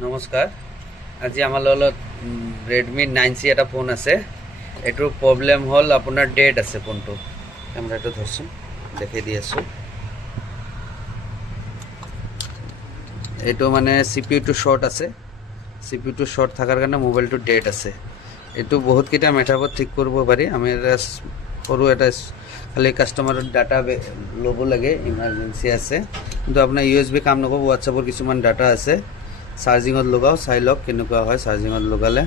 নমস্কাৰ। আজি আমাৰ লগত ৰেডমি 9C এটা ফোন আছে। এইটোৰ প্ৰব্লেম হ'ল আপোনাৰ ডেড আছে ফোনটো। কেমেৰাটো ধৰচোন, দেখাই দি আছোঁ। এইটো মানে CPU-টো শ্বৰ্ট আছে। CPU-টো শ্বৰ্ট থকাৰ কাৰণে মোবাইলটো ডেড আছে। এইটো বহুতকেইটা মেথডত ঠিক কৰিব পাৰি। আমি সৰু এটা খালি কাষ্টমাৰৰ ডাটা ল'ব লাগে, ইমাৰ্জেঞ্চি আছে। কিন্তু আপোনাৰ USB কাম নকৰিব। হোৱাটছআপৰ কিছুমান ডাটা আছে। চাৰ্জিঙত লগাও, চাই লওক কেনেকুৱা হয় চাৰ্জিঙত লগালে।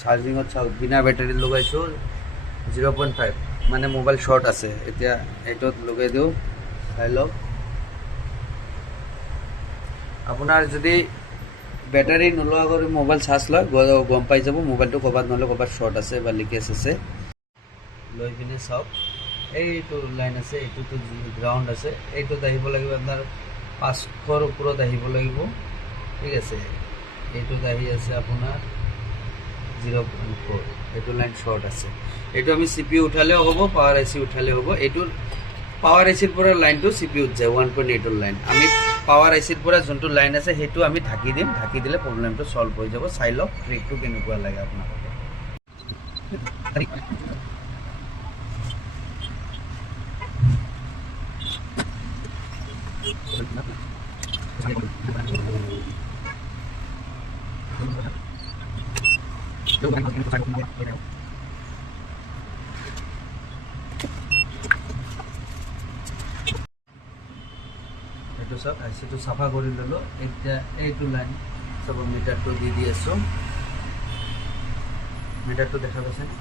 চাৰ্জিঙত চাওক, বিনা বেটাৰীত লগাইছোঁ 0.5, মানে মোবাইল শ্বৰ্ট আছে। এতিয়া এইটোত লগাই দিওঁ, চাই লওক। আপোনাৰ যদি বেটাৰী নোলোৱা কৰি মোবাইল চাৰ্জ লয়, গম পাই যাব মোবাইলটো ক'ৰবাত নহ'লে ক'ৰবাত শ্বৰ্ট আছে বা লিকেজ আছে। লৈ পিনে চাওক, এইটো লাইন আছে, এইটোতো গ্ৰাউণ্ড আছে। এইটোত আহিব লাগিব আপোনাৰ 500ৰ ওপৰত আহিব লাগিব, ঠিক আছে। এইটোত আহি আছে আপোনাৰ 0.4, এইটো লাইন শ্বৰ্ট আছে। এইটো আমি CPU উঠালেও হ'ব, পাৱাৰ IC উঠালেও হ'ব। এইটোৰ পাৱাৰ ICৰ পৰা লাইনটো CPU-ত যায়, 1.8ৰ লাইন। আমি পাৱাৰ ICৰ পৰা যোনটো লাইন আছে সেইটো আমি ঢাকি দিম। ঢাকি দিলে প্ৰব্লেমটো ছল্ভ হৈ যাব। চাই লওক ট্ৰিকটো কেনেকুৱা লাগে আপোনালোকে। এইটো চাওক, IC-টো চাফা কৰি ল'লোঁ। এতিয়া এইটো লাইন চাব, মিটাৰটো দি আছোঁ। মিটাৰটো দেখা পাইছেনে?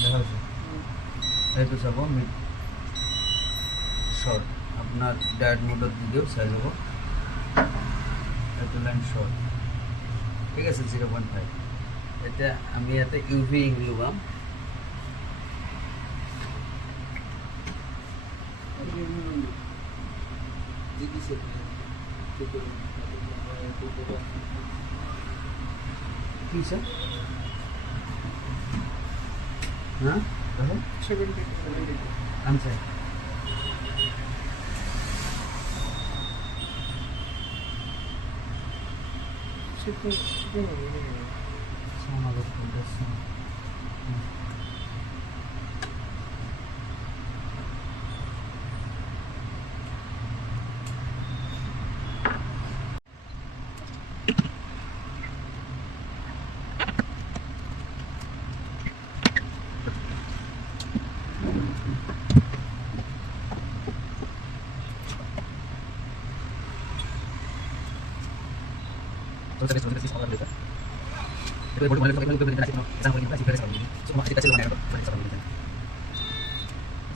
দেখা পাইছে? এইটো চাব, শ্বৰ্ট। আপোনাৰ ডায়েট মোডত দি দিওঁ, চাই যাব। এইটো লাইন শ্বৰ্ট, ঠিক আছে, 0.5। এতিয়া আমি ইয়াতে UV ইংক লগাম। কি স্যার? হ্যাঁ, দেখো 70 আনসার।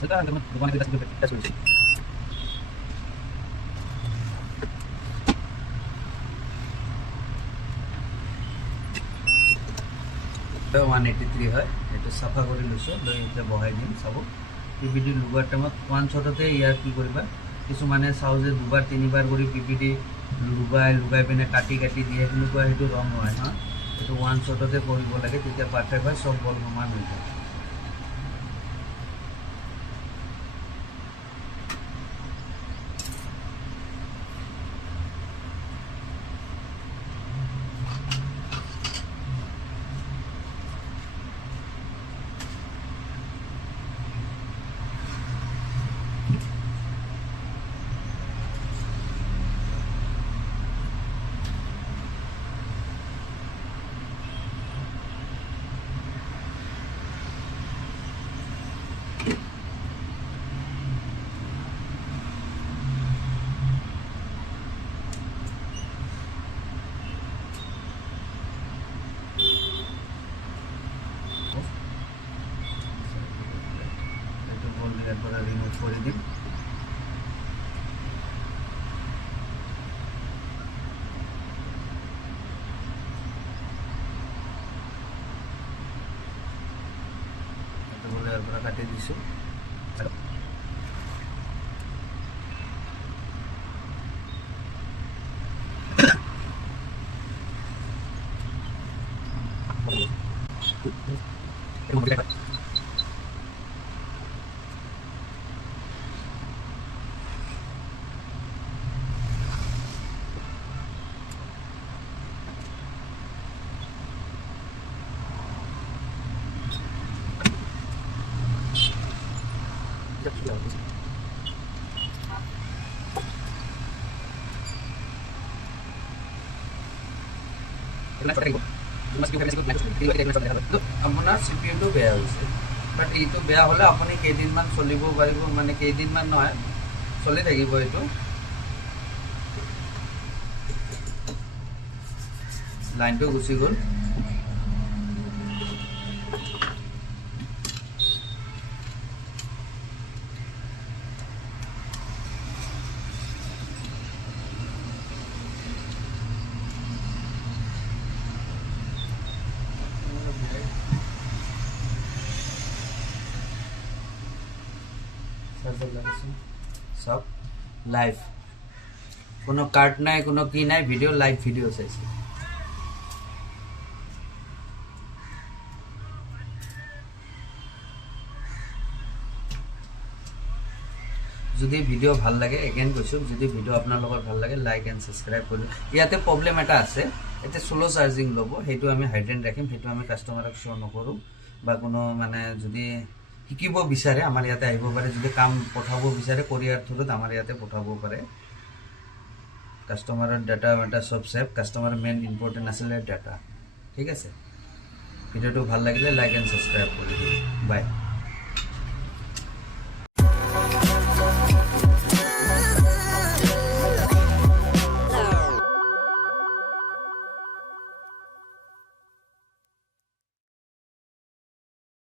এটা 183 হয়। এইটো চাফা কৰি লৈছোঁ, লৈ এতিয়া বহাই দিম। চাব, PPD লগোৱাৰ টাইমত ওৱান শ্বটতে ইয়াৰ কি কৰিবা, কিছুমানে চাওঁ যে দুবাৰ তিনিবাৰ কৰি PPD লগাই পিনে কাটি দিয়ে, সেনেকুৱা সেইটো ৰং নহয় ন। এইটো ওৱান শ্বটতে কৰিব লাগে, তেতিয়া পাৰফেক্ট হয়, চব বল সমান হৈ যায়। পৰা ৰিমুভ কৰি দিম। ইয়াৰ পৰা কাটি দিছোঁ। আপোনাৰ চিপিইউটো বেয়া হৈছে, বাট এইটো বেয়া হ'লে আপুনি কেইদিনমান চলিব পাৰিব, মানে কেইদিনমান নহয়, চলি থাকিব এইটো। লাইনটো গুচি গ'ল। সব লাইভ, কোনো কাট নাই, কোনো কি নাই, ভিডিও লাইভ ভিডিও চাইছে। যদি ভিডিও ভাল লাগে, এগেইন কৈছোঁ, যদি ভিডিও আপোনালোকৰ ভাল লাগে লাইক এণ্ড ছাবস্ক্ৰাইব কৰিব। ইয়াতে প্ৰব্লেম এটা আছে, এতিয়া স্ল' চাৰ্জিং ল'ব, সেইটো আমি হাইড্ৰেন ৰাখিম, সেইটো আমি কাষ্টমাৰক শ্ব' নকৰোঁ। বা কোনো মানে যদি শিকিব বিচাৰে আমাৰ ইয়াতে আহিব পাৰে, যদি কাম পঠাব বিচাৰে কোৰিয়াৰ থ্ৰুত আমাৰ ইয়াতে পঠাব পাৰে। কাষ্টমাৰৰ ডাটা ৱাটা চব ছেভ, কাষ্টমাৰৰ মেইন ইম্পৰ্টেণ্ট আছিলে ডাটা। ঠিক আছে, ভিডিঅ'টো ভাল লাগিলে লাইক এণ্ড ছাবস্ক্ৰাইব কৰি দিব। বাই।